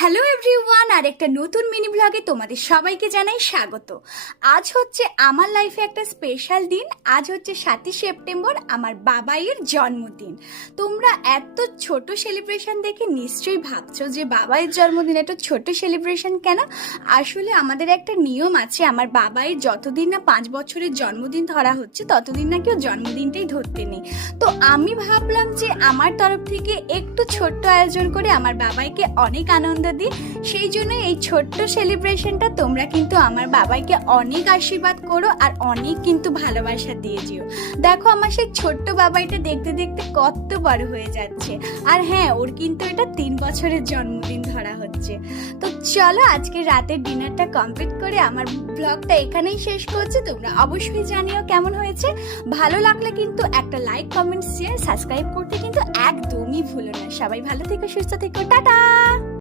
Hello everyone, আর একটা নতুন mini ব্লগে তোমাদের সবাইকে জানাই স্বাগত। আজ হচ্ছে আমার লাইফে একটা স্পেশাল দিন। আজ হচ্ছে 7ই সেপ্টেম্বর, আমার বাবাইয়ের জন্মদিন। তোমরা এত ছোট সেলিব্রেশন দেখে নিশ্চয়ই ভাবছো যে বাবাইয়ের জন্মদিন এত ছোট সেলিব্রেশন কেন। আসলে আমাদের একটা নিয়ম আছে, আমার বাবাইয়ের যতদিন না 5 বছরের জন্মদিন ধরা হচ্ছে ততদিন না কেউ জন্মদিনটাই ধরতে নেই। তো আমি ভাবলাম যে আমার তরফ থেকে একটু ছোট্ট আয়োজন করে আমার বাবাইকে অনেক আনন্দ দিই। সেই জন্য এই ছোট্ট সেলিব্রেশনটা তোমরা কিন্তু আমার বাবাইকে অনেক আশীর্বাদ করো আর অনেক কিন্তু ভালোবাসা দিয়ে যেও। দেখো আমার সেই ছোট্ট বাবাইটা দেখতে দেখতে কত বড় হয়ে যাচ্ছে। আর হ্যাঁ, ওর কিন্তু এটা 3 বছরের জন্মদিন ধরা হচ্ছে। তো চলো আজকে রাতের ডিনারটা কমপ্লিট করে আমার ব্লগটা এখানেই শেষ করছি। তোমরা অবশ্যই জানিও কেমন হয়েছে। ভালো লাগলে কিন্তু একটা লাইক, কমেন্ট, শেয়ার, সাবস্ক্রাইব করতে কিন্তু একদমই ভুলো না। সবাই ভালো থেকো, সুস্থ থেকো, টাটা।